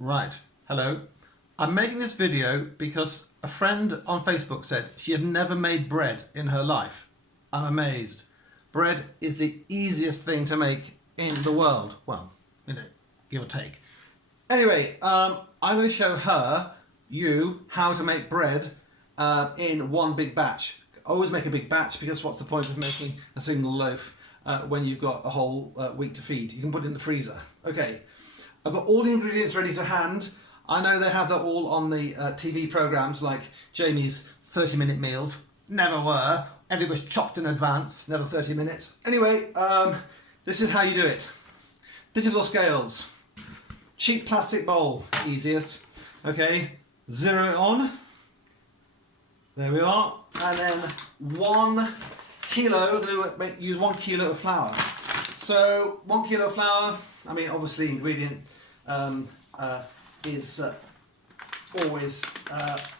Right, hello. I'm making this video because a friend on Facebook said she had never made bread in her life. I'm amazed. Bread is the easiest thing to make in the world. Well, give or take. Anyway, I'm going to show you, how to make bread in one big batch. Always make a big batch because what's the point of making a single loaf when you've got a whole week to feed? You can put it in the freezer. Okay. I've got all the ingredients ready to hand. I know they have that all on the TV programmes like Jamie's 30-minute meals. Never were. Everything was chopped in advance, never 30 minutes. Anyway, this is how you do it. Digital scales. Cheap plastic bowl, easiest. Okay, zero it on. There we are. And then 1 kilo, use 1 kilo of flour. So 1 kilo of flour, I mean obviously ingredient is always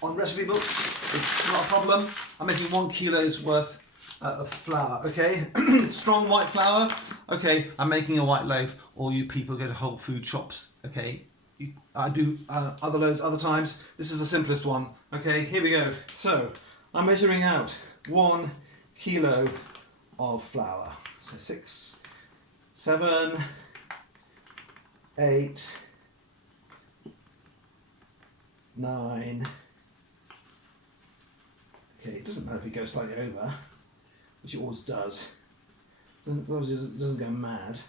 on recipe books, it's not a problem. I'm making 1 kilo's worth of flour, okay? Strong white flour, okay, I'm making a white loaf. All you people go to Whole Food shops, okay? I do other loaves other times. This is the simplest one, okay? Here we go. So, I'm measuring out 1 kilo of flour. So 6, 7, 8, 9. Okay, it doesn't matter if it goes slightly over, which it always does. Doesn't go mad.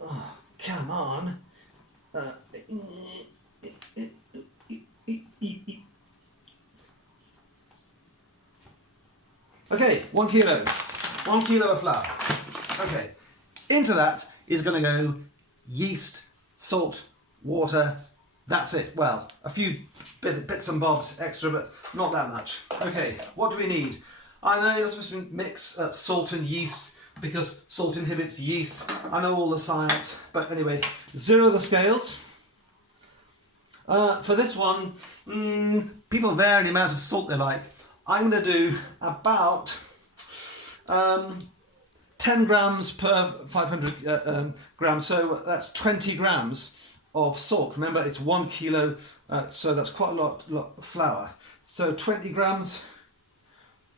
Oh, come on. Okay, 1 kilo. 1 kilo of flour. Okay, into that is going to go yeast, salt, water. That's it. Well, a few bits and bobs extra, but not that much. Okay, what do we need? I know you're supposed to mix salt and yeast because salt inhibits yeast. I know all the science, but anyway, zero the scales. For this one, people vary the amount of salt they like. I'm going to do about 10 grams per 500 grams, so that's 20 grams of salt. Remember, it's 1 kilo, so that's quite a lot of flour. So 20 grams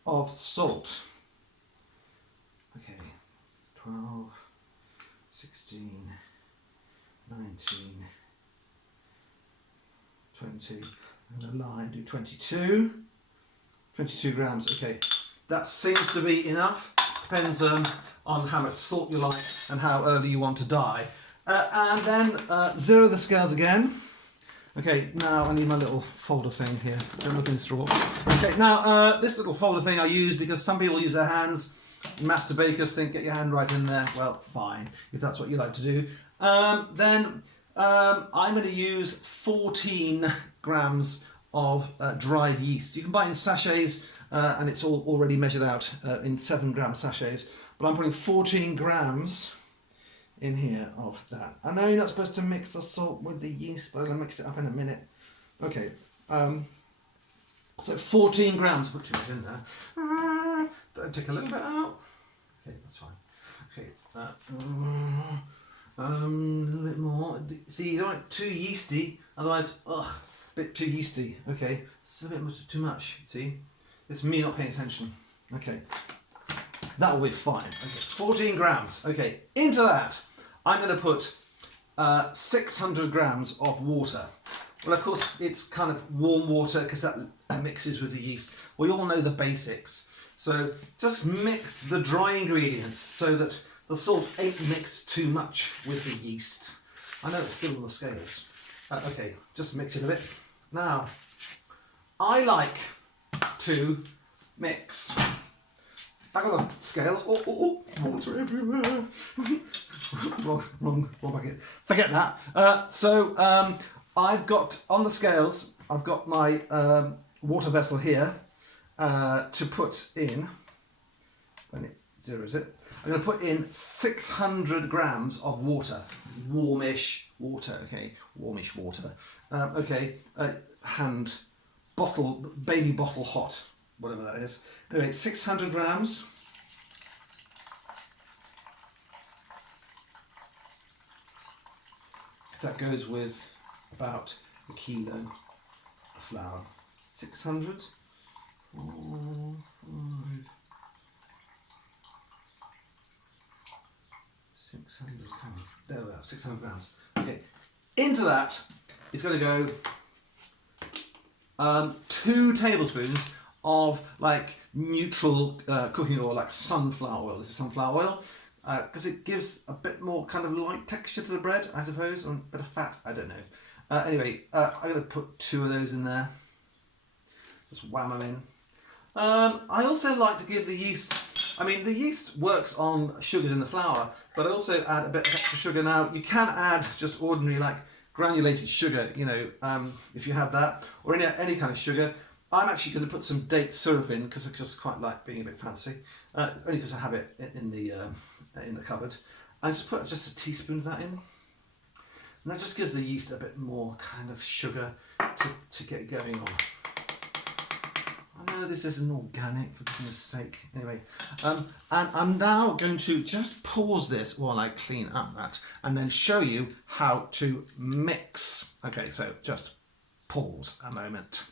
of salt. Okay, 12, 16, 19, 20, I'm going to line, do 22. 22 grams, okay. That seems to be enough. Depends on how much salt you like and how early you want to die. And then zero the scales again. Okay, now I need my little folder thing here. Don't look in this drawer. Okay, now this little folder thing I use because some people use their hands. Master bakers think get your hand right in there. Well, fine, if that's what you like to do. Then I'm going to use 14 grams of dried yeast. You can buy it in sachets and it's all already measured out in 7-gram sachets. But I'm putting 14 grams in here of that. I know you're not supposed to mix the salt with the yeast, but I'm going to mix it up in a minute. Okay, so 14 grams, put too much in there. Don't take a little bit out. Okay, that's fine. Okay, a little bit more. See, you don't want it too yeasty, otherwise, a bit too yeasty. Okay, it's a bit too much, see? It's me not paying attention. Okay, that'll be fine. Okay, 14 grams. Okay, into that, I'm going to put 600 grams of water. Well, of course, it's kind of warm water because that mixes with the yeast. We all know the basics. So just mix the dry ingredients so that the salt ain't mixed too much with the yeast. I know it's still on the scales. Okay, just mix it a bit. Now, I like to mix. Back on the scales. Oh, water everywhere. wrong bucket. Forget that. So I've got on the scales. I've got my water vessel here to put in. When it zeroes it, I'm going to put in 600 grams of water. Warmish water. Okay, warmish water. Okay, hand bottle, baby bottle hot, whatever that is. Anyway, 600 grams. That goes with about a kilo of flour. 600, 4, 5, 600 grams. There we are, 600 grams. Okay, into that is going to go 2 tablespoons of like neutral cooking oil, like sunflower oil. This is sunflower oil because it gives a bit more kind of light texture to the bread, I suppose, and a bit of fat. I don't know. Anyway, I'm going to put 2 of those in there. Just wham them in. I also like to give the yeast. I mean, the yeast works on sugars in the flour, but I also add a bit of extra sugar. Now, you can add just ordinary like granulated sugar, you know, if you have that, or any kind of sugar. I'm actually going to put some date syrup in because I just quite like being a bit fancy, only because I have it in the cupboard. I just put just a teaspoon of that in, and that just gives the yeast a bit more kind of sugar to get going on. I know this isn't organic, for goodness sake. Anyway, and I'm now going to just pause this while I clean up that and then show you how to mix. Okay, so just pause a moment.